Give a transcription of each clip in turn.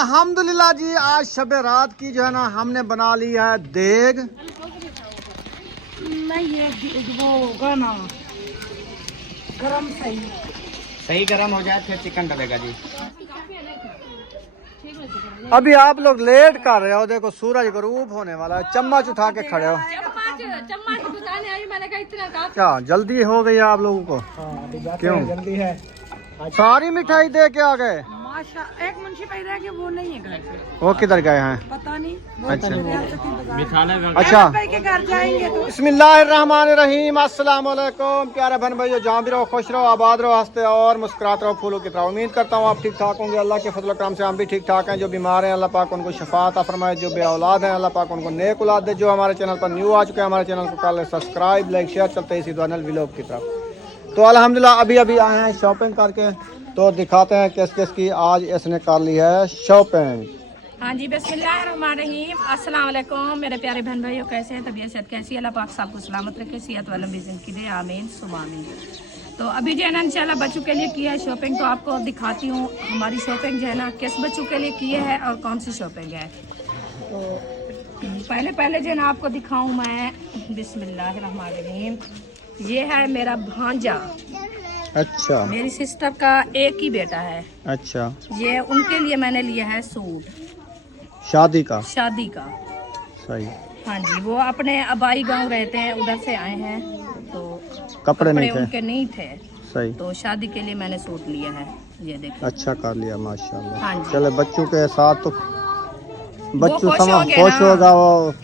अल्हम्दुलिल्लाह जी, आज शब रात की जो है ना हमने बना ली है देग। नहीं ये वो होगा ना गरम सही गरम हो जाए फिर चिकन डलेगा जी। अभी आप लोग लेट कर रहे हो, देखो सूरज गरूब होने वाला है, चम्मच उठा के खड़े हो। चम्मच बताने आई, मैंने कहा इतना का क्या जल्दी हो गई है आप लोगों को? क्यों जल्दी है? सारी मिठाई दे के आ गए? माशा एक मुंशी भाई रह गए, वो नहीं है घर पे, वो किधर गए हैं? पता नहीं। अच्छा अच्छा भाई के घर जाएंगे तो बिस्मिल्लाहिर्रहमानिर्रहीम। अस्सलाम वालेकुम प्यारे बहन भाइयों, जहाँ भी रहो खुश रहो, आबाद रहो, हंसते और मुस्कुराते रहो फूलों की तरह। उम्मीद करता हूँ आप ठीक ठाक होंगे। अल्लाह के फजल करम से हम भी ठीक ठाक हैं। जो बीमार हैं अल्लाह पाक उनको शफात अता फरमाए, जो बे औलाद हैं अल्लाह पाक उनको नेक औलाद दे। जो हमारे चैनल पर न्यू आ चुके हैं, हमारे चैनल को कर ले सब्सक्राइब, लाइक शेयर, चलते इसी दुआनल व्लॉग की तरफ। तो अल्हम्दुलिल्लाह अभी अभी आए हैं शॉपिंग करके, तो दिखाते हैं किस किस की आज इसने कर ली है शॉपिंग। हाँ जी, बिस्मिल्लाहिर्रहमानिर्रहीम। अस्सलाम वालेकुम मेरे प्यारे बहन भाइयों, कैसे हैं? तबीयत सेहत कैसी है? अल्लाह पाक सबको सलामत रखे, सेहत वाला लंबी जिंदगी दे, आमीन सुबह आमीन। तो अभी जो है ना इंशाल्लाह बच्चों के लिए किया है शॉपिंग, तो आपको दिखाती हूँ हमारी शॉपिंग जो है ना किस बच्चों के लिए किए है और कौन सी शॉपिंग है। तो पहले जो है ना आपको दिखाऊँ मैं, बिस्मिल्लाहिर्रहमानिर्रहीम। ये है मेरा भांजा, अच्छा मेरी सिस्टर का एक ही बेटा है। अच्छा, ये उनके लिए मैंने लिया है सूट शादी का? शादी का। सही। हाँ जी, वो अपने अबाई गांव रहते हैं, उधर से आए हैं, तो कपड़े नहीं थे? उनके नहीं थे, सही। तो शादी के लिए मैंने सूट लिया है। ये देखिए, अच्छा कर लिया माशाल्लाह। हाँ जी। चले बच्चों के साथ तो बच्चों खुश हो गए खुश ना। होगा वो,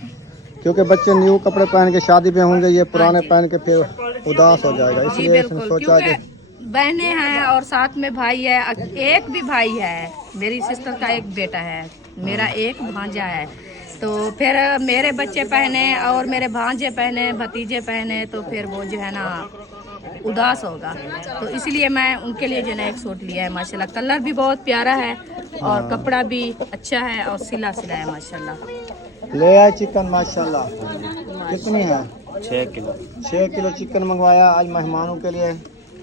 क्योंकि बच्चे न्यू कपड़े पहन के शादी पे होंगे, ये पुराने जी। पहन के फिर उदास हो जाएगा, जी इसलिए इसने बिल्कुल, सोचा कि क्योंकि बहनें हैं और साथ में भाई है, एक भी भाई है, मेरी सिस्टर का एक बेटा है, मेरा एक भांजा है। तो फिर मेरे बच्चे पहने और मेरे भांजे पहने, भतीजे पहने, तो फिर वो जो है ना उदास होगा, तो इसलिए मैं उनके लिए जो है ना एक सूट लिया है। माशाल्लाह कलर भी बहुत प्यारा है और कपड़ा भी अच्छा है और सिला है माशाल्लाह। ले आए चिकन माशाल्लाह। कितनी है? 6 किलो। 6 किलो चिकन मंगवाया आज मेहमानों के लिए।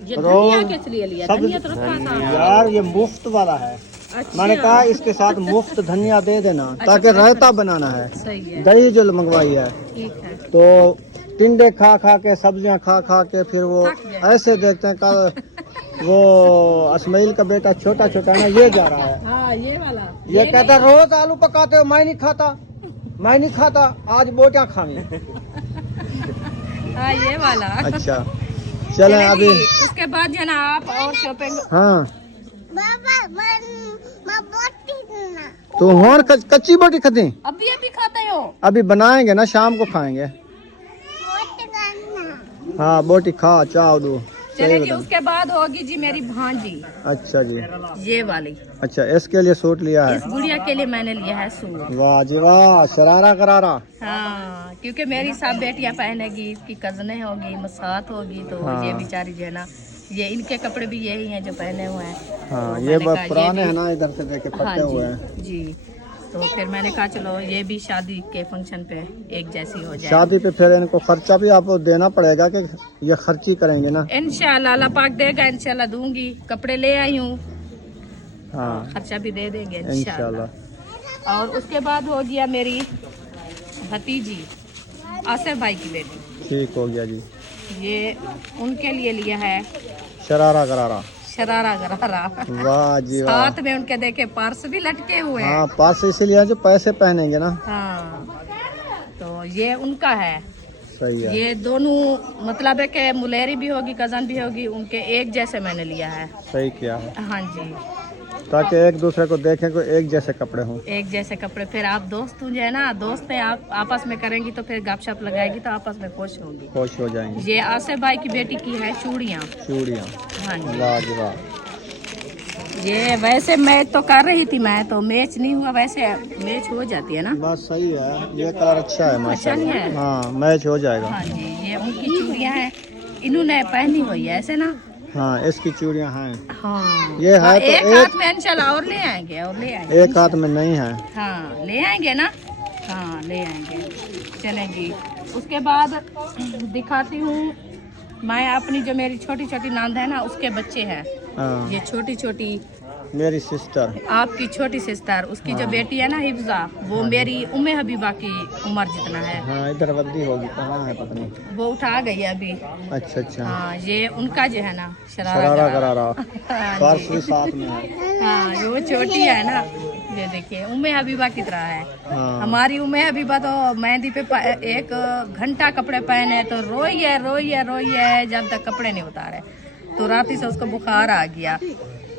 ये रोज धनिया किस लिए लिया? सब धनिया तो रखा था। यार ये मुफ्त वाला है। अच्छा। मैंने कहा इसके साथ मुफ्त धनिया दे देना, ताकि रायता बनाना है। सही है, दही जो मंगवाई है, ठीक है। तो टिंडे खा खा के, सब्जियां खा खा के फिर वो थक गए। ऐसे देखते हैं। कल वो अस्माइल का बेटा छोटा छोटा है ना, ये जा रहा है, हाँ ये वाला, ये कहता रोज आलू पकाते हो, मैं नहीं खाता, मैं नहीं खाता, आज बोटियां खानी। हाँ ये वाला। अच्छा चले अभी। उसके बाद जो है ना आप और शॉपिंग। हाँ तो होर कच्ची बोटी खाती? अभी अभी खाते हो? अभी बनाएंगे ना, शाम को खाएंगे। हाँ बोटी खा, चाव दो। चले जी, उसके बाद होगी जी मेरी भांजी। अच्छा जी, ये वाली, अच्छा इसके लिए सूट लिया है? इस गुड़िया के लिए मैंने लिया है सूट। वाह जी वाह, शरारा करारा। हाँ, क्योंकि मेरी सब बेटियां पहनेगी, इसकी कजनें होगी, मसात होगी, तो हाँ। ये बेचारी जो है ना, ये इनके कपड़े भी यही हैं जो पहने हुए हैं। हाँ तो ये मैंने कहा पुराने भी- हैं ना, इधर से देखे हाँ पट्टे हुए हैं। जी जी, तो फिर मैंने कहा चलो ये भी शादी के फंक्शन पे एक जैसी हो जाए। शादी पे फिर इनको खर्चा भी आपको देना पड़ेगा, कि ये खर्ची करेंगे ना? इंशाल्लाह अल्लाह पाक देगा, इंशाल्लाह दूंगी। कपड़े ले आई हूँ, हाँ खर्चा भी दे देंगे इंशाल्लाह। इंशाल्लाह। और उसके बाद हो गया मेरी भतीजी आसिफ भाई की बेटी, ठीक हो गया जी। ये उनके लिए लिया है शरारा करारा। शरारा गरारा। वाह जी वाह। साथ में उनके देखे पर्स भी लटके हुए हैं। हाँ पास इसीलिए जो पैसे पहनेंगे ना। हाँ, तो ये उनका है। सही है। ये दोनों मतलब है कि मुलेरी भी होगी, कजन भी होगी, उनके एक जैसे मैंने लिया है। सही किया है, हाँ जी, ताकि एक दूसरे को देखें, को एक जैसे कपड़े हों। एक जैसे कपड़े। फिर आप दोस्त जो है ना, दोस्त है, आप आपस में करेंगी तो फिर गपशप लगाएगी तो आपस में खुश होंगी। खुश हो जाएंगे। ये आसिफ भाई की बेटी की है चूड़ियाँ। चूड़ियाँ। हाँ जी, वाह जी वाह। ये वैसे मैच तो कर रही थी मैं, तो मैच नहीं हुआ, वैसे मैच हो जाती है ना। बस सही है, ये कलर अच्छा है अच्छा नहीं माशाल्लाह। है? हाँ मैच हो जाएगा। हाँ जी, ये उनकी चूड़ियाँ हैं, इन्होंने पहनी हुई है ऐसे ना। हाँ इसकी चूड़ियाँ हैं। हाँ ये है तो एक हाथ में इंशाल्लाह, और ले आएंगे और ले आएंगे। एक हाथ में नहीं है। हाँ ले आएंगे ना, हाँ ले आएंगे। चलें जी, उसके बाद दिखाती हूँ मैं अपनी जो मेरी छोटी छोटी नांद है ना, उसके बच्चे हैं। हाँ ये छोटी छोटी मेरी सिस्टर। आपकी छोटी सिस्टर, उसकी जो बेटी है ना हिफ्जा, वो मेरी उम्मे हबीबा की उम्र जितना है। हाँ इधर वद्दी होगी, कहाँ है पता नहीं। वो उठा गई है अभी। अच्छा अच्छा। हाँ ये उनका जो है ना शरारा करारा हाँ पर्स जी। भी साथ में है। हाँ ये वो छोटी है ना, ये देखिए उम्मे हबीबा की तरह है। हाँ। हमारी उम्मे हबीबा तो मेहंदी पे एक घंटा कपड़े पहने तो रोई है जब तक कपड़े नहीं उतारे, तो रात ही से उसको बुखार आ गया।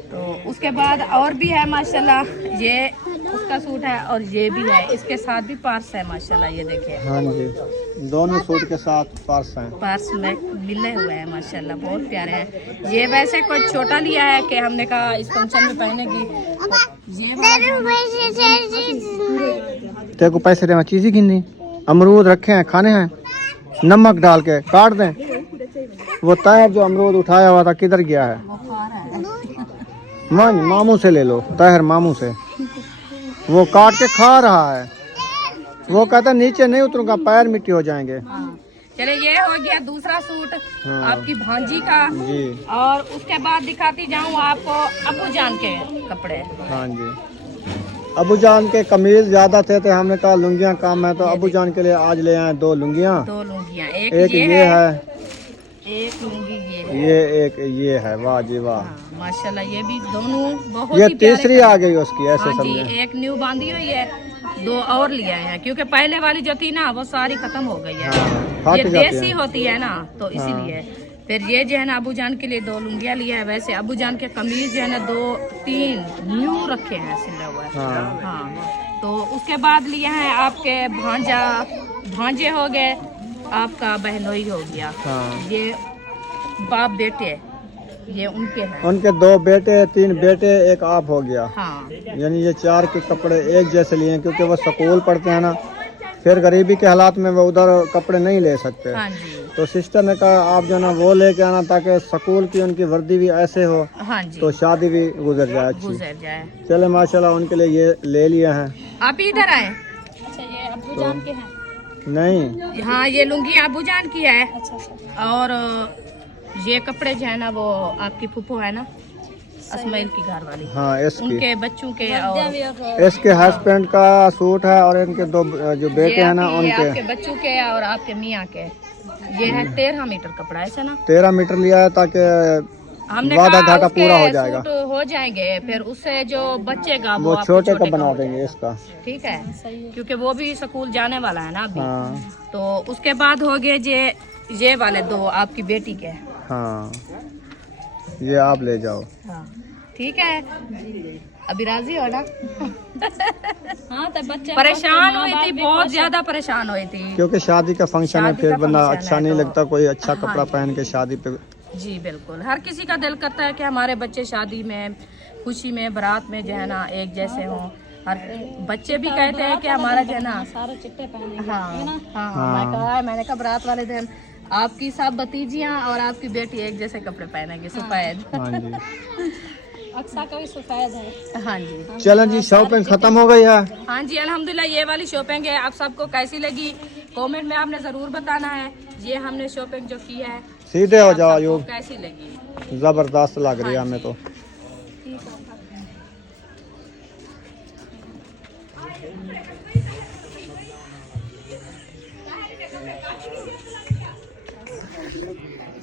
तो उसके बाद और भी है माशाल्लाह, ये उसका सूट है और ये भी है, इसके साथ भी पर्स है माशाल्लाह, ये देखिए। हाँ जी, दोनों सूट के साथ पर्स हैं। पर्स में मिले हुए हैं माशाल्लाह, बहुत प्यारे हैं। ये वैसे कुछ छोटा लिया है कि हमने कहा इस फंक्शन में पहनेगी। ये तेरे को पैसे देना, चीज़ ही गिननी। अमरूद रखे हैं, खाने हैं, नमक डाल के काट दें। वो ताहिर जो अमरूद उठाया हुआ था किधर गया है? मामू से ले लो, ताहिर मामू से। वो काट के खा रहा है, वो कहता नीचे नहीं उतरूंगा, पैर मिट्टी हो जाएंगे। चले ये हो गया दूसरा सूट आपकी भांजी का जी। और उसके बाद दिखाती जाऊँ आपको अबू जान के कपड़े। हाँ जी, अबू जान के कमीज ज्यादा थे तो हमने कहा लुंगियाँ काम है, तो अबू जान के लिए आज ले आए दो लुंगियाँ। दो लुंगियाँ, एक ये है, एक लुंगी एक ये है। वाह जी वाह। हाँ, माशाल्लाह ये भी दोनों बहुत ये ही प्यारे तीसरी आ गई उसकी, ऐसे हाँ जी, समझे। एक न्यू बांधी हुई है, दो और लिए हैं क्योंकि पहले वाली जो थी ना वो सारी खत्म हो गई है। फट ये जाती देसी है। होती है ना, तो इसीलिए फिर ये जो है ना अबू जान के लिए दो लुंगियाँ लिया है। वैसे अबू जान के कमीज जो है ना 2-3 न्यू रखे हैं सिले हुए। हाँ, तो उसके बाद लिए हैं आपके भांजे हो गए, आपका बहनोई हो गया। ये बाप बेटे ये उनके हैं, उनके 2 बेटे 3 बेटे एक आप हो गया। हाँ यानी ये 4 के कपड़े एक जैसे लिए, क्योंकि वो स्कूल पढ़ते हैं ना, फिर गरीबी के हालात में वो उधर कपड़े नहीं ले सकते। हाँ जी। तो सिस्टर ने कहा आप जो ना वो लेके आना, ताकि स्कूल की उनकी वर्दी भी ऐसे हो, हाँ जी, तो शादी भी गुजर जाए अच्छी। गुजर जाए। चले माशाल्लाह, उनके लिए ये ले लिए हैं। आप इधर आए। अच्छा ये अबू जान के हैं? नहीं, हाँ ये लुंगी अबू जान की है। और ये कपड़े जो है ना वो आपकी फूफो है ना असमाइल की घर वाली, हाँ इसकी, उनके बच्चों के और इसके हस्बैंड का सूट है, और इनके 2 जो बेटे हैं ना ये उनके। आपके बच्चों के और आपके मियाँ के। ये है 13 मीटर कपड़ा, ऐसा ना 13 मीटर लिया है, ताकि हमने वादा कहा घाटा उसके पूरा हो जाएगा। सूट हो जाएंगे, फिर उससे जो बचेगा वो आपके छोटे का बना हो देंगे जाएगा। इसका। ठीक है, क्योंकि वो भी स्कूल जाने वाला है ना अभी। हाँ तो उसके बाद हो गए ये वाले 2 आपकी बेटी के। हाँ, ये आप ले जाओ। हाँ ठीक है, अभी राजी हो ना? हाँ तो बच्चे परेशान हुई थी, बहुत ज्यादा परेशान हुई थी। क्योंकि शादी का फंक्शन है, शादी फिर का बंदा फंक्शन अच्छा है नहीं तो- लगता कोई अच्छा हाँ कपड़ा जी। पहन के शादी पे। जी बिल्कुल, हर किसी का दिल करता है कि हमारे बच्चे शादी में, खुशी में, बारात में जो है ना एक जैसे हों। हर बच्चे भी कहते हैं कि हमारा जो है ना सारे चिट्टे पहने हाँ हाँ, मैंने कहा बारात वाले दिन आपकी सब भतीजियाँ और आपकी बेटी एक जैसे कपड़े पहनेंगे सफेद। हाँ जी, अक्सा का भी सफेद है। हाँ जी, चलें जी, शॉपिंग खत्म हो गई है। हाँ जी अल्हम्दुलिल्लाह। ये वाली शॉपिंग है, आप सबको कैसी लगी कमेंट में आपने ज़रूर बताना है। ये हमने शॉपिंग जो की है, सीधे हो आप जाओ, सबको यो कैसी लगी? जबरदस्त लग रही है हमें तो।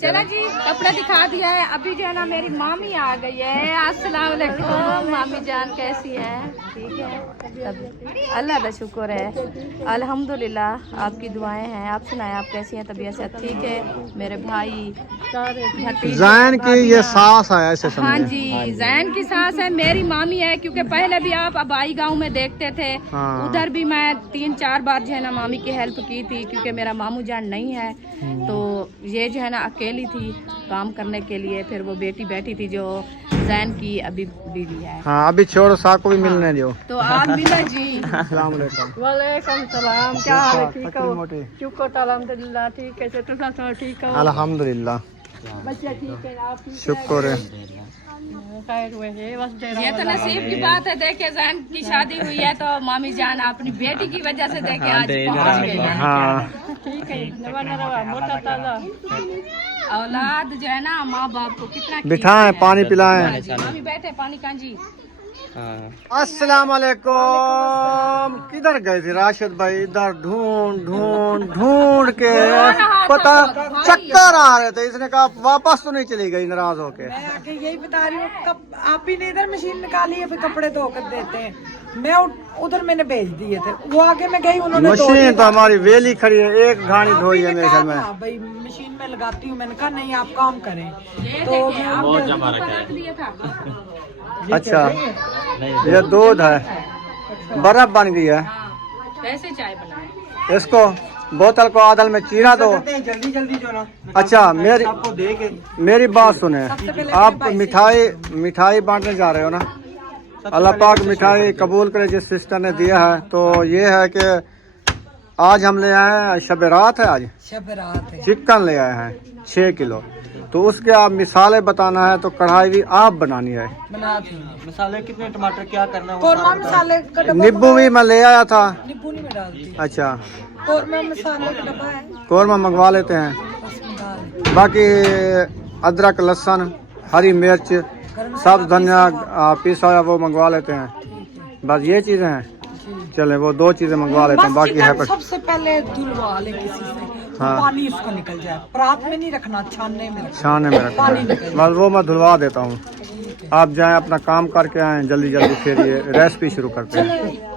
चला जी, कपड़ा दिखा दिया है। अभी जो है ना मेरी मामी आ गई है। अस्सलाम वालेकुम मामी जान, कैसी है? ठीक है, अल्लाह का शुक्र है, अल्हम्दुलिल्लाह। आपकी दुआएं हैं। आप सुनाएं, आप कैसी हैं? तबीयत से ठीक है? मेरे भाई जैन की ये सास है, ऐसे हाँ समझे। जी, जैन की सास है, मेरी मामी है। क्योंकि पहले भी आप अबाई गांव में देखते थे, हाँ। उधर भी मैं 3-4 बार जो है ना मामी की हेल्प की थी, क्योंकि मेरा मामू जान नहीं है। तो ये जो है ना अकेली थी काम करने के लिए। फिर वो बेटी बैठी थी जो जैन की अभी बीवी है। हाँ, अभी छोड़ो, सा को भी मिलने दो। तो आप मिला जी। अस्सलाम वालेकुम। वालेकुम सलाम, क्या हाल है? ठीक पतली हो? मोटी। शुक्र अल्हम्दुलिल्लाह, ठीक है। तुम ठीक हो? अल्हम्दुलिल्लाह, बच्चे ठीक है? आप ठीक शुक्र है। ये तो नसीब की बात है। देखे जैन की शादी हुई है तो मामी जान अपनी बेटी की वजह से देखे आज पहुंच गई है। हाँ, ठीक है, मोटा ताजा औलाद जो है ना माँ बाप को कितना बिठाएं, पानी पिलाएं। मामी बैठे, पानी कांजी अस्सलाम वालेकुम। किधर गए थे राशिद भाई? इधर ढूंढ ढूंढ ढूंढ के पता चक्कर आ रहे थे। इसने कहा वापस तो नहीं चली गई नाराज होके। मैं आके यही बता रही हूँ, आप ही ने इधर मशीन निकाली है, फिर कपड़े धो कर देते हैं। मैं उधर मैंने भेज दिए थे, वो आगे मैं गई, उन्होंने मशीन तो हमारी वेली खड़ी है, एक घानी धोई है मेरे घर में। भाई मशीन में लगाती हूँ, मैंने कहा नहीं आप काम करें तो बहुत जमा रखा है। अच्छा ये दूध है, बर्फ बन गई है। कैसे चाय बनाए? इसको बोतल को आदल में चीरा दो। जल्दी जल्दी जो ना। अच्छा मेरी बात सुने, आप मिठाई बांटने जा रहे हो ना? अल्लाह पाक मिठाई कबूल करे जिस सिस्टर ने दिया है। तो ये है कि आज हम ले आए हैं, शब रात है आज, शब रात है, चिकन ले आए हैं 6 किलो। तो उसके आप मिसाले बताना है, तो कढ़ाई भी आप बनानी है। बनाती हूँ। मसाले कितने, टमाटर क्या करना है? कौरमा मसाले का डब्बा, नींबू भी मैं ले आया था। नींबू नहीं मैं डालती। अच्छा कौरमा मसाले का डब्बा है, कौरमा मंगवा लेते हैं। बस में डाल। बाकी अदरक, लहसुन, हरी मिर्च, सब धनिया पिसा हुआ वो मंगवा लेते हैं। बस ये चीजें हैं। चले वो 2 चीजें मंगवा लेते हैं, बाकी है। सबसे पहले धुलवा ले किसी से, हाँ। पानी उसको निकल जाए। परात में नहीं रखना, छानने में रखना। छाने में रखना है। बस वो मैं धुलवा देता हूँ। आप जाएं अपना काम करके आए जल्दी जल्दी, फिर ये रेसिपी शुरू करते हैं।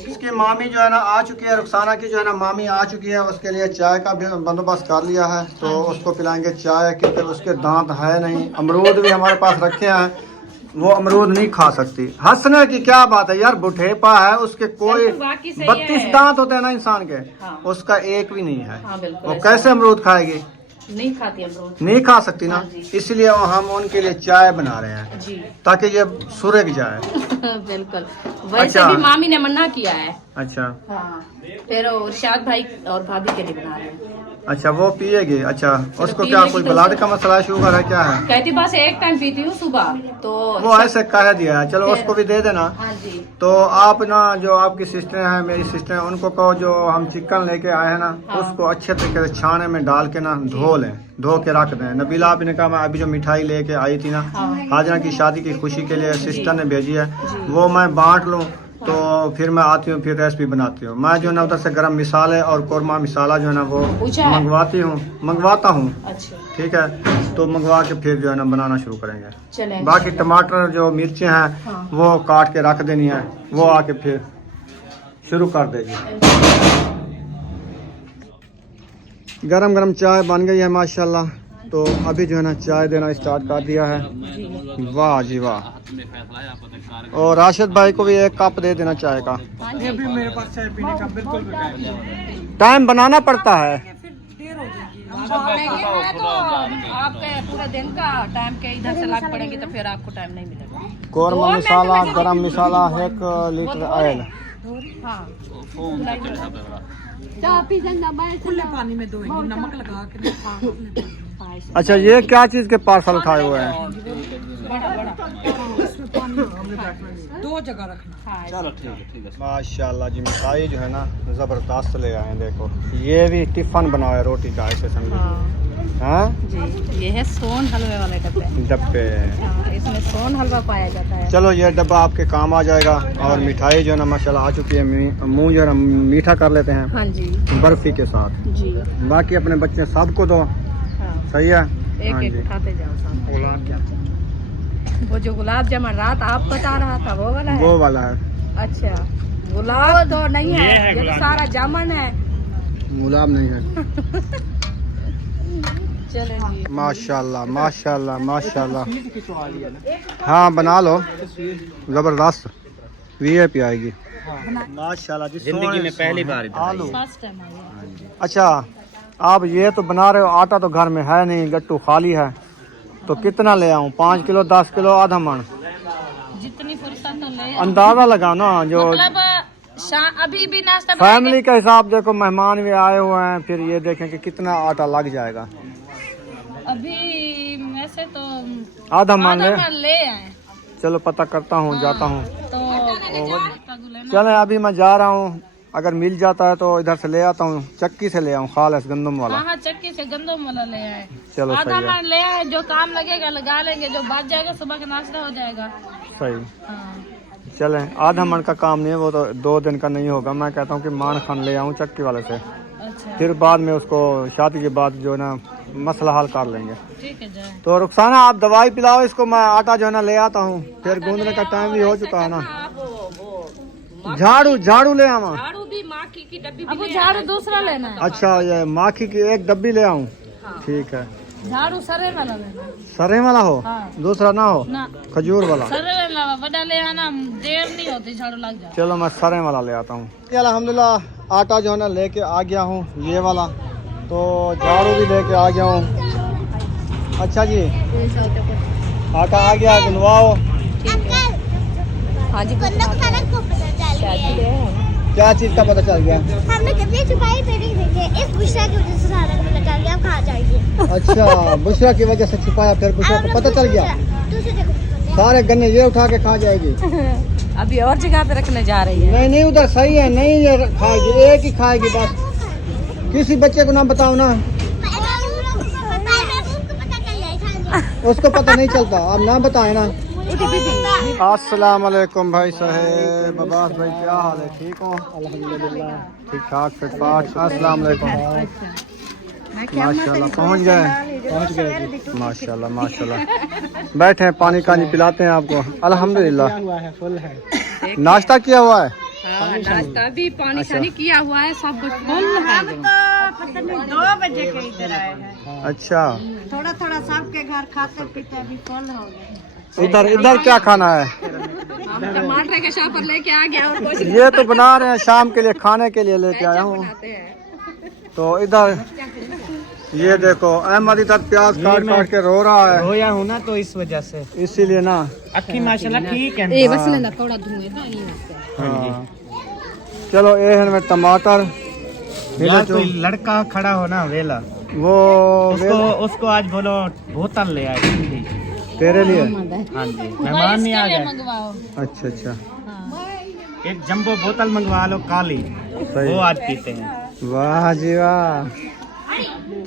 इसकी मामी जो है ना आ चुकी है, रुखसाना की जो है ना मामी आ चुकी है। उसके लिए चाय का भी बंदोबस्त कर लिया है, तो उसको पिलाएंगे चाय, क्योंकि उसके दांत है नहीं। अमरूद भी हमारे पास रखे हैं, वो अमरूद नहीं खा सकती। हंसने की क्या बात है यार, बुढ़ेपा है उसके, कोई 32 दांत होते हैं ना इंसान के, उसका एक भी नहीं है। वो कैसे अमरूद खाएगी? नहीं खाती अमरूद, नहीं खा सकती ना, इसलिए हम उनके लिए चाय बना रहे हैं जी, ताकि ये सुरग जाए। बिल्कुल। वैसे अच्छा। भी मामी ने मना किया है। अच्छा हाँ, फिर इरशाद भाई और भाभी के लिए बना रहे हैं। अच्छा वो पिएगी? अच्छा उसको पी क्या लेगी कोई तो ब्लड का मसला है, शुगर है, क्या है? कहती बस एक टाइम पीती हूँ सुबह, तो वो ऐसे कह दिया है। चलो उसको भी दे देना। हाँ जी। तो आप ना जो आपकी सिस्टर है, मेरी सिस्टर है, उनको कहो जो हम चिकन लेके आए हैं ना, उसको अच्छे तरीके से छाने में डाल के ना धो लें, धो के रख दें। नबीला आप ने कहा मैं अभी जो मिठाई लेके आई थी ना, हाजरा की शादी की खुशी के लिए सिस्टर ने भेजी है, वो मैं बांट लूँ, तो फिर मैं आती हूँ, फिर रेसिपी बनाती हूँ। मैं जो है ना उधर से गरम मिसाले और कौरमा मिसाला जो है ना वो मंगवाता हूँ। अच्छा ठीक है, तो मंगवा के फिर जो है ना बनाना शुरू करेंगे। चलें। बाकी टमाटर जो मिर्चें हैं वो काट के रख देनी है, वो आके फिर शुरू कर देगी। गरम गरम चाय बन गई है माशाल्लाह। तो अभी जो है ना चाय देना स्टार्ट कर दिया है। वाह जी वाह। और राशिद भाई को भी 1 कप दे देना चाय का। ये भी मेरे पास चाय पीने का बिल्कुल टाइम बनाना पड़ता है। तो आपके पूरे दिन का टाइम के इधर से लाग पड़ेंगे, तो फिर आपको टाइम नहीं मिलेगा। कौरमा मसाला, गरम मसाला, 1 लीटर ऑयल। हाँ, खुले पानी में धोएंगे, नमक लगा के। अच्छा ये क्या चीज के पार्सल उठाए हुए हैं? 2 जगह रखना। चलो ठीक है। माशाल्लाह जी, मिठाई जो है ना जबरदस्त ले आए हैं। देखो ये भी टिफन बना है रोटी का, ऐसे समझिए। हाँ जी, ये है सोन हलवे वाले डब्बे। हाँ, इसमें सोन हलवा पाया जाता है। चलो ये डब्बा आपके काम आ जाएगा। और मिठाई जो है ना माशाल्लाह आ चुकी है। मुंह जो है ना मीठा कर लेते हैं हाँ जी, बर्फी के साथ। जी बाकी अपने बच्चे सबको दो। हाँ, सही है। एक हाँ एक जी। उठाते जाओ साथ। वो जो गुलाब जामुन रात आप बता रहा था वो वाला है? वो वाला है। अच्छा, गुलाब तो नहीं है, ये तो सारा जामुन है। गुलाब नहीं है। चलें जी। माशाल्लाह माशाल्लाह माशाल्लाह। हाँ बना लो, जबरदस्त VIP आएगी माशाल्लाह जी। जिंदगी में पहली बार इधर आलू। फर्स्ट टाइम आया। अच्छा आप ये तो बना रहे हो, आटा तो घर में है नहीं, गट्टू खाली है, तो कितना ले आऊँ? 5 किलो, 10 किलो, आधा मन? जितनी फुर्सत हो ले। अंदाजा लगाओ ना, जो मतलब अभी भी नाश्ता फैमिली का हिसाब देखो, मेहमान भी आए हुए हैं, फिर ये देखें कि कितना आटा लग जाएगा। अभी वैसे तो आधा मन ले आए। चलो पता करता हूँ, जाता हूँ। तो चले अभी मैं जा रहा हूँ, अगर मिल जाता है तो इधर से ले आता हूँ, चक्की से ले आऊँ, खालिस गंदम वाला। हाँ, चक्की से गंदम वाला ले आए। चलो आधा सही है। मन ले आए, जो काम लगेगा लगा लेंगे, जो बच जाएगा सुबह का नाश्ता हो जाएगा। सही। हाँ। चलें, आधा मन का काम नहीं है, वो तो 2 दिन का नहीं होगा। मैं कहता हूँ कि मान खान ले आऊँ चक्की वाले से, अच्छा फिर बाद में उसको शादी के बाद जो है ना मसला हल कर लेंगे। ठीक है जाए। तो रुखसाना आप दवाई पिलाओ इसको, मैं आटा जो है ना ले आता हूँ, फिर गूंदने का टाइम भी हो चुका है ना। झाड़ू ले आवा। झाड़ू भी माखी की डब्बी अब वो झाड़ू दूसरा लेना है। अच्छा, ये माखी की 1 डब्बी ले आऊँ, ठीक है। झाड़ू सरे वाला लेना है। सरे वाला हो, हाँ। दूसरा ना हो, ना खजूर वाला। सरे वाला बड़ा ले आना, देर नहीं होती झाड़ू लग जाए। चलो मैं सरे वाला ले आता हूँ। अल्हम्दुलिल्लाह आटा जो है ना लेके आ गया हूँ, ये वाला। तो झाड़ू भी लेके आ गया हूँ। अच्छा जी, आटा आ गया, गुनवाओ। हाँ जी, क्या चीज़ का पता चल गया? हमने कितनी छुपाई तेरी देखे, इस बुशरा की वजह से सारा को पता चल गया, हम कहाँ जाएंगे। अच्छा, बुशरा की वजह से छुपाया, फिर बुशरा को पता चल गया। दूसरी जगह सारे गन्ने ये उठा के खा जाएगी। अभी और जगह पे रखने जा रही है। नहीं उधर सही है, नहीं ये खाएगी, एक ही खाएगी बस। किसी बच्चे को नाम बताओ ना, उसको पता नहीं चलता। आप नाम बताएं ना। अस्सलाम वालेकुम भाई साहब, अब्बास भाई क्या हाल है? ठीक हो? अल्हम्दुलिल्लाह ठीक ठाक फिट फाट। अस्सलाम वालेकुम। माशाल्लाह पहुंच गए माशाल्लाह माशाल्लाह। बैठे हैं, पानी कानी पिलाते हैं आपको। अल्हम्दुलिल्लाह नाश्ता किया हुआ है। हाँ, नाश्ता भी पानी शानी किया हुआ है, सब कुछ फुल है। 2 बजे के इधर आए हैं, अच्छा, थोड़ा थोड़ा सबके घर खाते पीते अभी फुल हो गए। इधर क्या खाना है? हम टमाटर के शापर लेके आ गया और कुछ ये तो बना रहे हैं शाम के लिए, खाने के लिए लेके आया हूँ। तो इधर ये देखो, अहमद इधर प्याज काट काट के रो रहा है। रोया हूँ ना तो इस वजह से, इसीलिए ना। अक्की माशाल्लाह ठीक है। थोड़ा धुएं ना ये। हाँ। चलो ये है में टमाटर। यार कोई लड़का खड़ा हो ना वेला, वो उसको आज बोलो बोतल ले आए ठंडी। तेरे लिए? हाँ जी, मेहमान नहीं आ गए। मंगवाओ। अच्छा अच्छा, एक जंबो बोतल मंगवा लो काली, सही। वो आज पीते हैं। वाह जी वाह।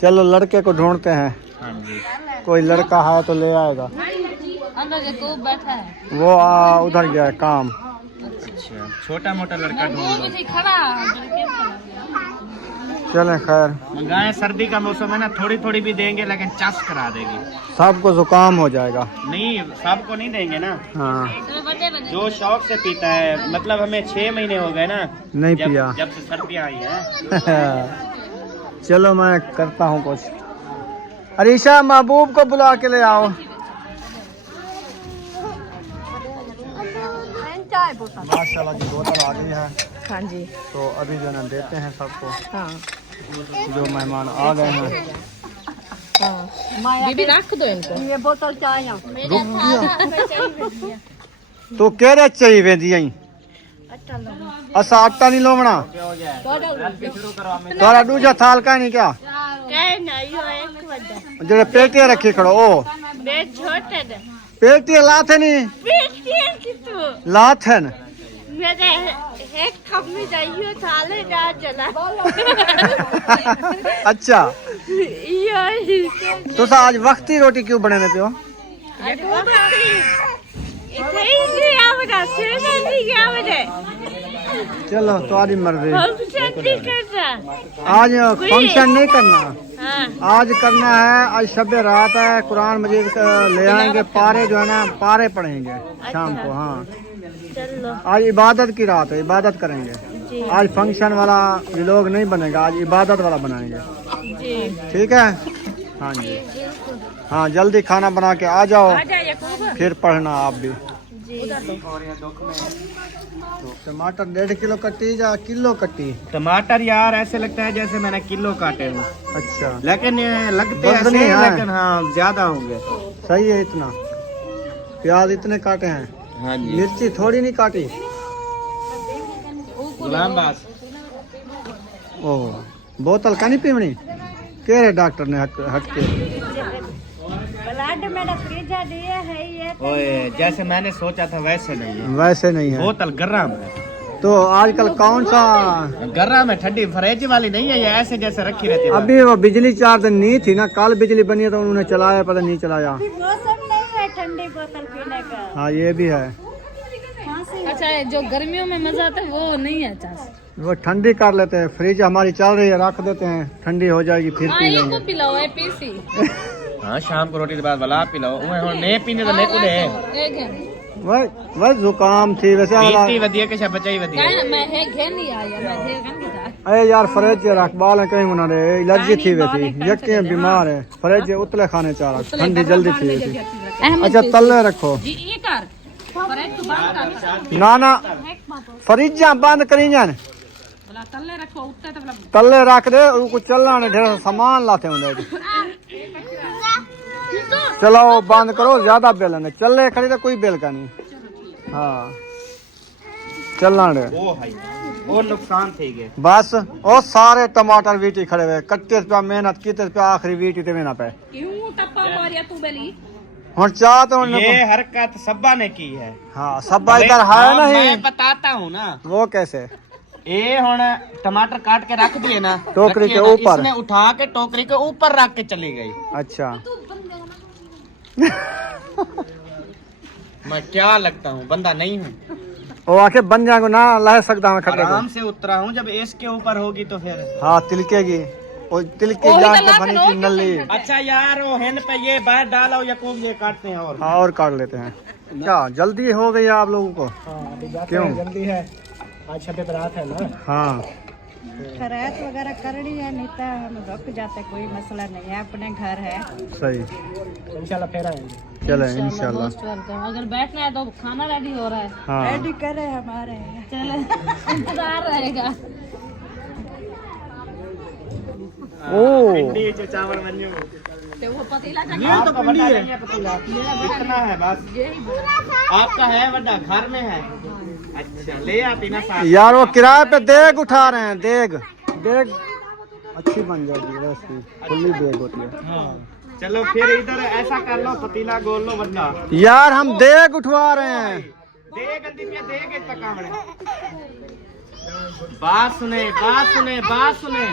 चलो लड़के को ढूंढते हैं, हाँ जी, कोई लड़का है तो ले आएगा। अंदर को बैठा है। वो उधर गया है काम। अच्छा छोटा मोटा लड़का ढूंढ लो। खड़ा चलें खैर, मंगाए, सर्दी का मौसम है ना, थोड़ी थोड़ी भी देंगे लेकिन चस करा देंगे। सबको जुकाम हो जाएगा। नहीं सबको नहीं देंगे ना, हाँ, जो शौक से पीता है। मतलब हमें 6 महीने हो गए ना नहीं पिया। जब से सर्दियाँ आई हैं। चलो मैं करता हूँ कुछ। अरीशा महबूब को बुला के ले आओ। माशाल्लाह की बोतल आ गई है। हाँ जी, तो अभी जो है ना देते हैं सबको, हाँ जो मेहमान आ गए हैं। बीबी रख दो इनको। ये बोतल चाय तो कह रहे चाहिए वेंदी आई असा आटा नहीं लोवना तोरा दूजा थाल का नहीं क्या जेड़े पेटियां रखी खड़ो ओ पेटियां लाथे नहीं लाथन अच्छा तो आज वक्ती रोटी क्यों बनाने पे हो चलो तुम्हारी मर्जी आज फंक्शन नहीं करना आज करना है आज शब रात है कुरान मजीद ले आएंगे पारे जो है ना पारे पढ़ेंगे शाम को हाँ आज इबादत की रात है इबादत करेंगे आज फंक्शन वाला व्लॉग नहीं बनेगा आज इबादत वाला बनाएंगे ठीक है हाँ जी हाँ जल्दी खाना बना के आ जाओ फिर पढ़ना आप भी टमाटर 1.5 किलो कट्टी या किलो कट्टी टमाटर यार ऐसे लगता है जैसे मैंने किलो काटे हैं अच्छा लेकिन ये लगते बस ऐसे नहीं हैं, है। लेकिन हाँ ज्यादा होंगे सही है इतना प्याज इतने काटे हैं हाँ जी मिर्ची थोड़ी नहीं काटी गुलाम बास ओह बोतल का नहीं पीवनी कह रहे डॉक्टर ने हट के ओए जैसे मैंने सोचा था वैसे नहीं है वैसे नहीं है बोतल गरम है तो आजकल कौन सा गरम है ठंडी फ्रिज वाली नहीं है ये ऐसे जैसे रखी रहती है अभी वो बिजली 4 दिन नहीं थी ना कल बिजली बनी है तो उन्होंने चलाया पता नहीं चलाया मौसम नहीं है ठंडी बोतल पीने का हाँ ये भी है अच्छा है, जो गर्मियों में मजा आता है वो नहीं है चास। वो ठंडी कर लेते हैं, फ्रिज हमारी चल रही है, रख देते हैं, ठंडी हो जाएगी फिर पी ये को लेंगे। पिलाओ है पीसी। हाँ शाम को रोटी के बाद वाला पिलाओ वो नहीं पीने तो नहीं कुछ है एक है वह जुकाम थी वैसे वाला। पीती वधिया के शब्द चाहिए वधिया क्या मैं है घे नहीं आया मैं घे कन की था। अरे यार फ्रिज रख बाल है कहीं उन्होंने एलर्जी थी वैसी यके बीमार है फ्रिज उतले खाने चाह रहा ठंडी जल्दी थी वैसी। अच्छा तले रखो जी ये कर पर एक तो बंद कर ना ना फ्रिजा बंद करी जान बोला तल्ले रखो उत्ते तो बोला तले रख दे उनको चलना नहीं ढेर सामान लाते होंगे। चलो बंद करो ज्यादा बेल नहीं चले खड़ी तो कोई बेल का नहीं। हाँ चलना दे वो नुकसान थे गए बस और सारे टमाटर वीटी खड़े हुए कट्टे पे मेहनत की पे आखिरी वीटी ते ना पे क्यों टप्पा मारिया तू बेली हुन चाह तो ये हरकत सब्बा ने की है। हाँ सब इधर है नहीं मैं बताता हूँ ना वो कैसे ये हुन टमाटर काट के रख दिए ना टोकरी के रखे ना, ऊपर। इसने उठा के टोकरी के ऊपर रख के चली गई। अच्छा मैं क्या लगता हूँ बंदा नहीं हूँ वो आके बन जाएंगे ना ला सकता हूँ खट्टे आराम को। से उतरा हूँ जब इसके ऊपर होगी तो फिर हाँ तिलकेगी और तिलकी जान के बनी थी नली। अच्छा यार वो हेन पे ये बाहर डालो या को ये काटते हैं और हाँ और काट लेते हैं। क्या जल्दी हो गई आप लोगों को? क्यों जल्दी है आज छठे रात है ना। हाँ खैरात वगैरह करनी है नहीं तो हम रुक जाते कोई मसला नहीं है अपने घर है। सही इंशाल्लाह फिर आएंगे। चले इंशाल्लाह। Most welcome. अगर बैठना है तो खाना रेडी हो रहा है। हाँ रेडी करे हमारे चले इंतजार रहेगा। ओ चावल बनियो तो वो पतीला ये तो पिंडी है इतना है बस आपका है बड़ा घर में है। अच्छा ले आती ना साथ। यार वो किराए पे देग उठा रहे हैं देग देग अच्छी बन जाएगी वैसी खुली देग होती है। हाँ चलो फिर इधर ऐसा कर लो पतीला गोल लो बड़ा यार हम देग उठवा रहे हैं। दे गंदी पे दे के पकावड़े बात सुने बात सुने बात सुने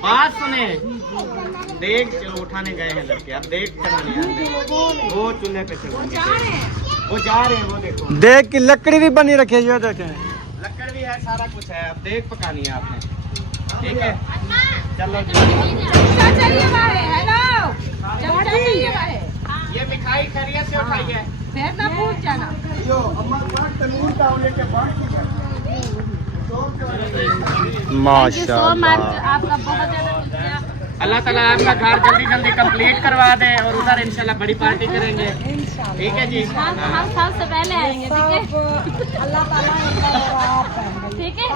बात सुने देख चलो उठाने गए हैं लड़के अब देख चढ़ाने आए वो चूल्हे पे चल वो जा रहे हैं वो देखो देग की लकड़ी भी बनी रखी है ये देखें। लकड़ भी है सारा कुछ है अब देख पकानी है आपने ठीक है चलो जी ये मिठाई खैरियत से उठाई है फिर ना पूछ जाना। माशाल्लाह आपका बहुत ज्यादा शुक्रिया। अल्लाह ताला आपका घर जल्दी जल्दी कंप्लीट करवा दे और उधर इंशाल्लाह बड़ी पार्टी करेंगे ठीक है जी। हम सबसे पहले आएंगे ठीक है अल्लाह ताला ने आप हैं ठीक है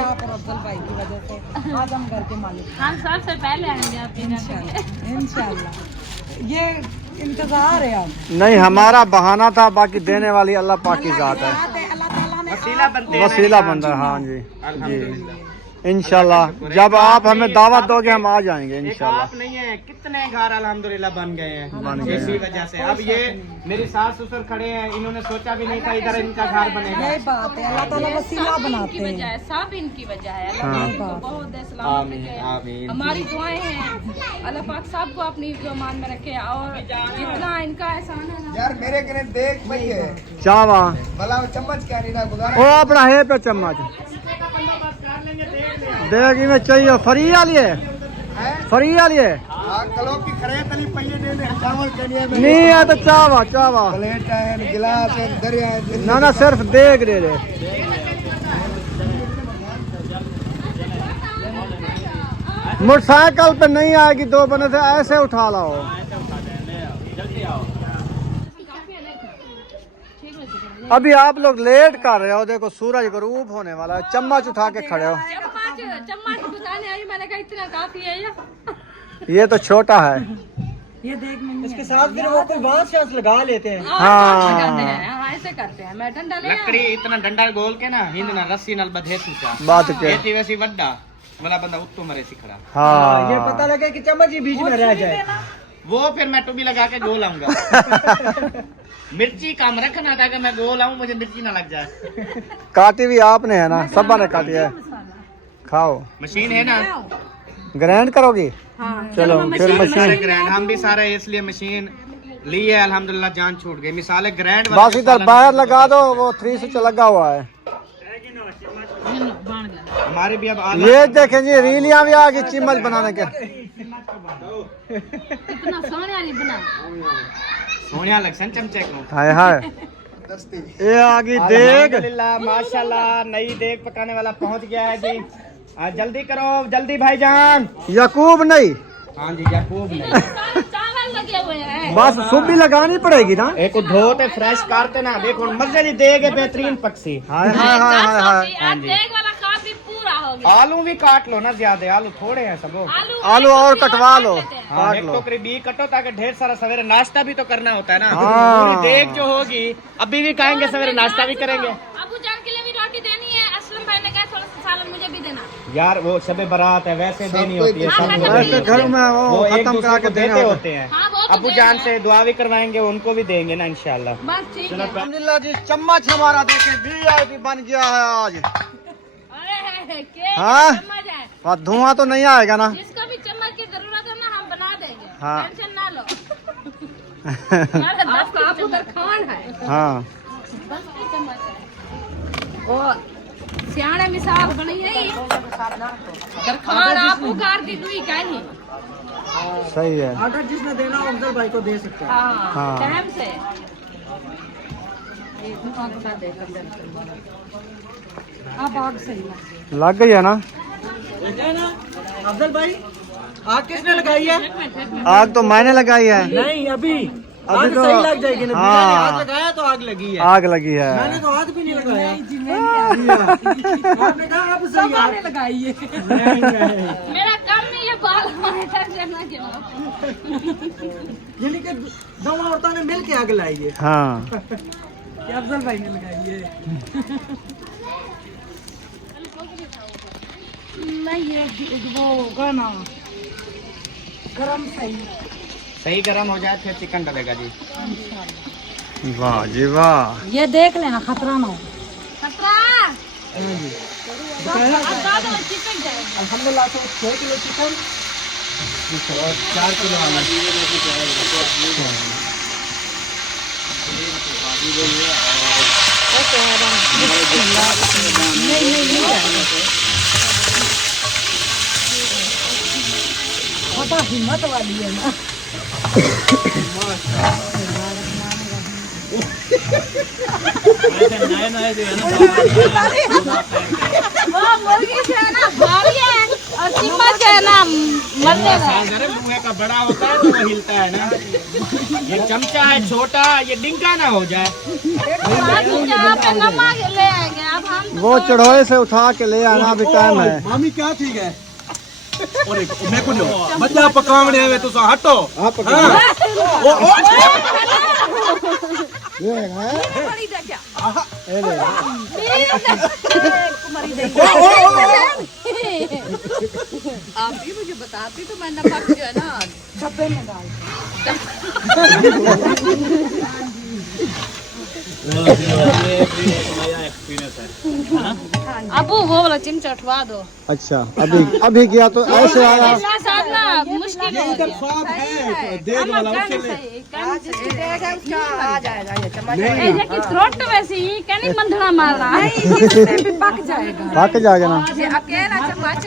आप और अफजल भाई की वजह से आज हम घर के मालिक हम सबसे पहले आएंगे आपके घर। इंशाल्लाह ये इंतजार है अब नहीं हमारा बहाना था बाकी देने वाली अल्लाह पाक की जात है। अल्लाह ताला ने वसीला बनते हैं वसीला बन रहा है। हाँ जी अल्हम्दुलिल्लाह। इंशाल्लाह जब आप हमें दावत दोगे हम आ जाएंगे एक इंशाल्लाह। आप नहीं है कितने घर अल्हम्दुलिल्लाह बन गए हैं बन गए इसी हैं। वजह से अब ये मेरी सास ससुर खड़े हैं इन्होंने सोचा भी नहीं था इधर इनका घर बनेगा। यही बात है अल्लाह ताला वसीला बनाते इनकी हैं। वजह है सब इनकी वजह है। हाँ। अल्लाह पाक इनको बहुत दे सलामत आमीन रखे। आमीन हमारी दुआएं हैं अल्लाह पाक सबको अपनी मान में रखे और जितना इनका एहसान है ना यार मेरे कने देख पई है चावा भला चम्मच क्या नहीं ना गुजारा वो अपना है पे चम्मच देगी में चाहिए फ्री वाली है फ्री वाली है हां कलो की खड़े तली पइए दे दे चावल के लिए नहीं है तो चावा चावा प्लेट है गिलास है दरिया है ना ना सिर्फ देग दे दे। मोटरसाइकिल पे नहीं आएगी दो बने से ऐसे उठा लाओ। अभी आप लोग लेट कर रहे हो देखो सूरज गरूब होने वाला है चम्मच उठा के खड़े हो। चम्मच बताने आई मैंने कहा इतना काफी है ये तो छोटा है। ये देख नहीं इसके साथ फिर वो कोई बांस लगा लेते हैं। हाँ ऐसे करते हैं मैं डंडा ले लकड़ी इतना डंडा गोल के ना हिंद ना रस्सी नाल बधे सूचा बात के ऐसी वैसी वड्डा वाला बंदा उत्तो मरे सी खड़ा हाँ ये पता लगे कि चम्मच ही बीच में रह जाए वो फिर मैं टोपी लगा के गोल आऊंगा मिर्ची कम रखना था कि मैं गोल आऊं मुझे मिर्ची ना लग जाए। काटी भी आपने है ना सबा ने काटी है खाओ मशीन है ना ग्राइंड करोगी। चलो फिर मशीन ग्रैंड हम भी सारे इसलिए मशीन ली है अल्हम्दुलिल्लाह, जान छूट गई। मिसाल ग्रैंड बस इधर बाहर लगा दो, वो 3 स्विच लगा हुआ है। हमारे भी अब आलू ये देखें जी, रीलियां भी आ गई चिम्मच बनाने के। इतना सोने वाली बना सोनिया लक्षण चमचे को। हाय हाय, ये आ गई देग। अल्हम्दुलिल्लाह माशाल्लाह, नई देग पकाने वाला पहुंच गया है जी। जल्दी करो, जल्दी भाईजान। यकूब नहीं, हाँ जी, याकूब नहीं। चावल लगे हुए हैं। बस सुबह भी लगानी पड़ेगी ना। एक को धोते फ्रेश करते ना, देखो मजे की देग है, बेहतरीन पक्षी। हाय हाय हाय हाय हाय। आज देख वाला काम भी पूरा हो गया। आलू भी काट लो ना, ज्यादा आलू थोड़े हैं सबो। आलू और कटवा लो, हाँ, काट एक लो। टोकरी भी कटो ताकि ढेर सारा सवेरे नाश्ता भी तो करना होता है ना। हाँ। पूरी देग जो होगी अभी भी खाएंगे, सवेरे नाश्ता भी करेंगे। अबू जान के लिए भी रोटी देनी है। असलम भाई ने कहा थोड़ा सा सालन मुझे भी देना। यार वो शबे बारात है, वैसे देनी होती है हाँ, सब। वैसे घर में वो एक खत्म दूसरे करा को के देते देने होते हैं। हाँ, वो तो अबू जान से दुआ भी करवाएंगे, उनको भी देंगे ना इंशाल्लाह। बस ठीक है। अल्हम्दुलिल्लाह जी, चम्मच हमारा देखे VIP बन गया है आज। अरे के हाँ? चम्मच है। और धुआं तो नहीं आएगा ना। जिसको भी चम्मच की जरूरत है ना, हम बना देंगे। हाँ। टेंशन ना लो। आपका आप उधर खान है। हाँ, बस की चम्मच है। ओ सियाणे मिसाल बनी है। दरखान आप उगार दी दुई काहे। सही है। ऑर्डर जिसने देना हो अफजल भाई को दे सकते हैं। हाँ, हाँ। टाइम से। अब आग सही लग गई है ना अफजल भाई, आग किसने लगाई है? आग? तो मैंने लगाई है। नहीं, अभी अभी तो सही लग जाएगी ना। हाँ। मैंने हाथ लगाया तो आग लगी है। आग लगी है। मैंने तो हाथ भी नहीं लगाया। आपने कहा अब सही है। लगाई है। नहीं। मेरा काम नहीं है बाल हमारे टेंशन ना के। यानी कि दो औरतों ने मिल के आग लाई है। हाँ, अफजल भाई ने लगाई है। नहीं ये वो गाना गरम सही गर्म हो जाए फिर चिकन डलेगा जी। वाह जी वाह। ये देख लेना, खतरा ना हो। खतरा। अब दादा चिकन जाएगा। अल्हम्दुलिल्लाह तो 6 किलो चिकन और 4 किलो आलू। पता हिम्मत वाली है ना। वो मुर्गी जो है ना भारी है और चिम्मच जो है ना मरने का। अरे मुँह का बड़ा होता है तो वो हिलता है ना। ये चमचा है छोटा, ये डिंगा ना हो जाए। आप जहाँ पे नमक ले आएंगे। अब हम वो चढ़ोए से उठा के ले आना, अभी टाइम है। मामी क्या ठीक है? और मैं कुछ बच्चा पकावने आवे तो हटो। आप ये है ये ले। आप भी मुझे बताती तो मैं नमक जो है ना छप्पे में डाल। अबू वो वाला चिमचा उठवा दो। अच्छा, अभी किया तो ऐसे आया। इसके साथ ना मुश्किल हो गया। साफ है देख वाला उसके ऐसे कि थ्रोट वैसे ही कहनी मंधना मार रहा है। पक जाएगा। पक जाएगा ना। अकेला चम्मच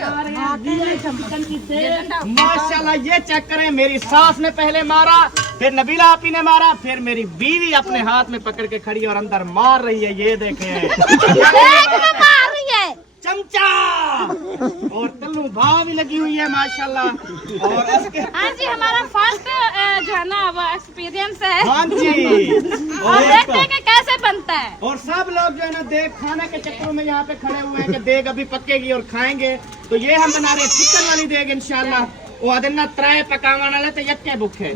माशाल्लाह, ये चेक करें, मेरी सास ने पहले मारा, फिर नबीला आपी ने मारा, फिर मेरी बीवी अपने हाथ में पकड़ के खड़ी और अंदर मार रही है। ये देखें चमचा और तल्लू भाव भी लगी हुई है माशाल्लाह। और इसके हाँ जी, हमारा फर्स्ट जो है ना वो एक्सपीरियंस है। हाँ जी। और देखते हैं कि कैसे बनता है। और सब लोग जो है ना देग खाने के चक्करों में यहाँ पे खड़े हुए हैं कि देग अभी पकेगी और खाएंगे। तो ये हम बना रहे हैं चिकन वाली देग इंशाल्लाह। वो अदना त्राय पकावन वाले तो यक्के भूखे।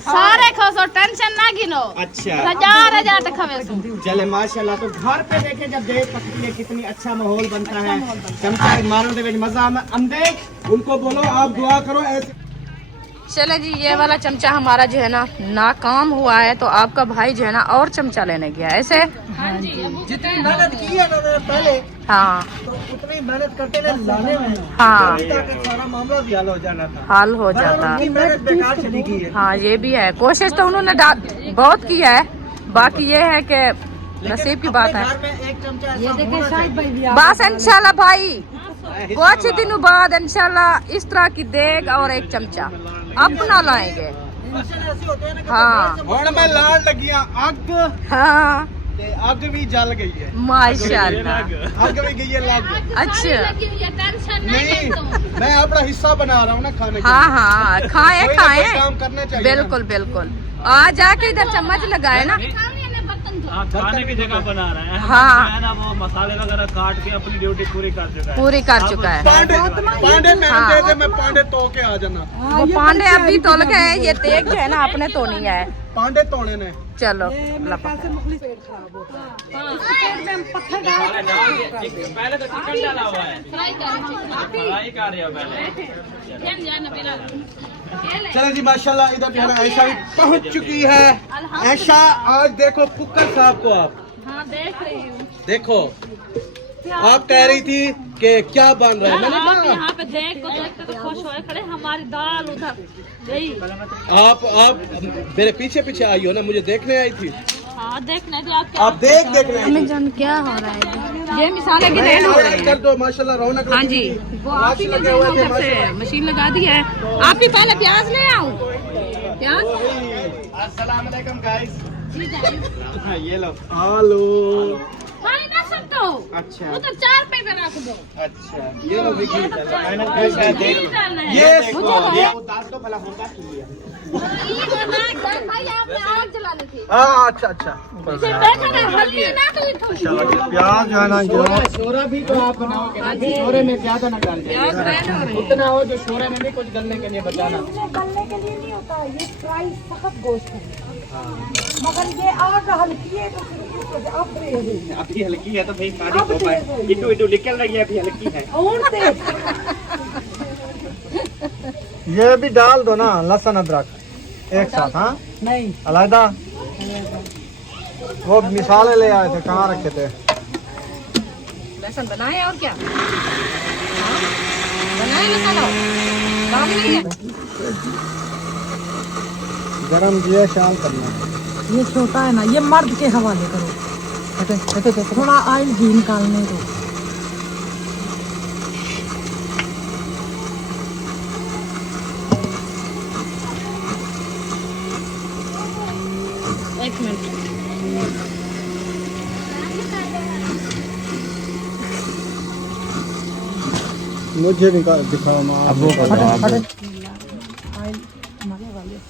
सारे खोसो, टेंशन ना गिनो। अच्छा, हजार तक खवे सो। चले माशाल्लाह। तो घर पे देखे जब देग पकती है कितनी अच्छा माहौल बनता है। चमचा मारो दे मजा आंदे। उनको बोलो आप दुआ करो ऐसे। चले जी, ये वाला चमचा हमारा जो है ना नाकाम हुआ है, तो आपका भाई जो है ना और चमचा लेने गया ऐसे। जितनी मेहनत की है ना पहले, हाँ तो उतनी मेहनत करते ना लाने में, हाँ ताकि सारा मामला भी हल हो जाना था। हाल हो जाता। उनकी मेहनत बेकार चली गई है। हाँ ये भी है, कोशिश तो उन्होंने बहुत किया है, बाकी ये है कि नसीब की बात है। घर में एक चमचा ये ऐसा देखे होना शायद भाई भी बस इंशाल्लाह भाई कुछ दिनों बाद इंशाल्लाह इस तरह की देग और एक चमचा अपना लाएंगे। चाहिए। हाँ ਹੁਣ ਮੈਂ ਲਾਣ ਲੱਗੀਆਂ ਅੱਗ हाँ ਤੇ ਅੱਗ ਵੀ ਜਲ ਗਈ ਹੈ। माशाल्लाह। ਅੱਗ भी गई है लग। अच्छा टेंशन नहीं, मैं अपना हिस्सा बना रहा हूँ ना खाने का। हाँ हाँ खाए कोई ना कोई खाए काम करना चाहिए ना। बिल्कुल बिल्कुल। आ जाके इधर चम्मच लगाए ना। खाने की जगह बना रहे हैं। हाँ। है ना, वो मसाले वगैरह काट के अपनी ड्यूटी पूरी कर चुका है। पूरी कर चुका है। पांडे मैं हाँ। दे दे, मैं पांडे तो के आ जाना। वो पांडे अभी तोल गए, ये तेग जो है ना अपने तो नहीं है। पांडे तोड़े ने। चलो कैसे मुखलिस पेट खराब होता है। इसके पेट में हम पत्थर डाल के पहले तो चिकन डाला हुआ है, फ्राई कर रहे हो पहले। चलो जी माशाल्लाह, इधर जो है ना ऐशा भी पहुंच चुकी है। ऐशा आज देखो कुकर साहब को आप। हाँ देख रही हूँ। देखो आप कह रही थी कि क्या बन रहा है, मैंने आप कहा यहाँ पे देख तो खुश होए खड़े, हमारी दाल उधर गई। आप मेरे पीछे पीछे आई हो ना, मुझे देखने आई थी। हाँ देखने दो आप देखने आई थी। जान क्या हो रहा है, ये मिसाल की देन हो रही है। कर दो माशाल्लाह, रौनक हाँ जी, वो आप ही लगे हुए थे से मशीन लगा दी है। आप ही पहले प्याज ले आऊं। प्याज अस्सलाम वालेकुम गाइस। ये लो। हेलो। पानी ना सकते हो। अच्छा उधर 4 पे रख दो। अच्छा, ये लो विकी। ये ये दाल तो भला होगा की है। भाई आपने आग जलानी थी। हाँ अच्छा अच्छा। हल्दी ना तो प्याज जो है ना जो शोरा भी तो आप बनाओगे ना, शोरे में ज्यादा ना डाल दीजिए, उतना हो जो शोरे में भी कुछ गलने के लिए बचाना। गलने के लिए नहीं होता, ये फ्राई सख्त गोश्त है। मगर ये आग हल्की है तो फिर अब अभी हल्की है तो भाई सारी तो पाए इटू इटू निकल रही है, अभी हल्की है। और तेज। ये भी डाल दो ना, लहसुन अदरक एक साथ। हाँ नहीं अलहदा। वो मिसाले ले आए थे, कहाँ रखे थे? लहसुन बनाए और क्या बनाए, मसाला काम नहीं है। गरम दिया शाम करना। ये छोटा है ना, ये मर्द के हवाले करो। थोड़ा ऑयल घी निकालने दो। एक मिनट। मुझे भी दिखाओ माँ।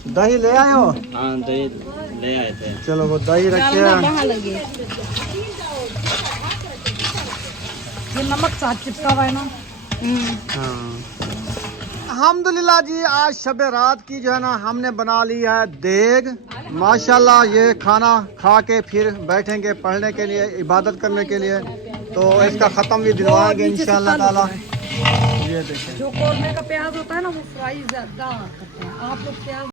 दही ले आए हो? हाँ दही ले आए थे। चलो वो दही रखिए। ये नमक साथ चिपका हुआ है ना। अल्हम्दुलिल्लाह जी, आज शब रात की जो है ना हमने बना ली है देग। माशाल्लाह ये खाना खा के फिर बैठेंगे पढ़ने के लिए, इबादत करने के लिए, तो इसका ख़त्म भी दिलवाएंगे इंशाअल्लाह ताला। ये देखें, जो कोरमे का प्याज होता है ना वो फ्राई ज्यादा करते हैं। आप लोग प्याज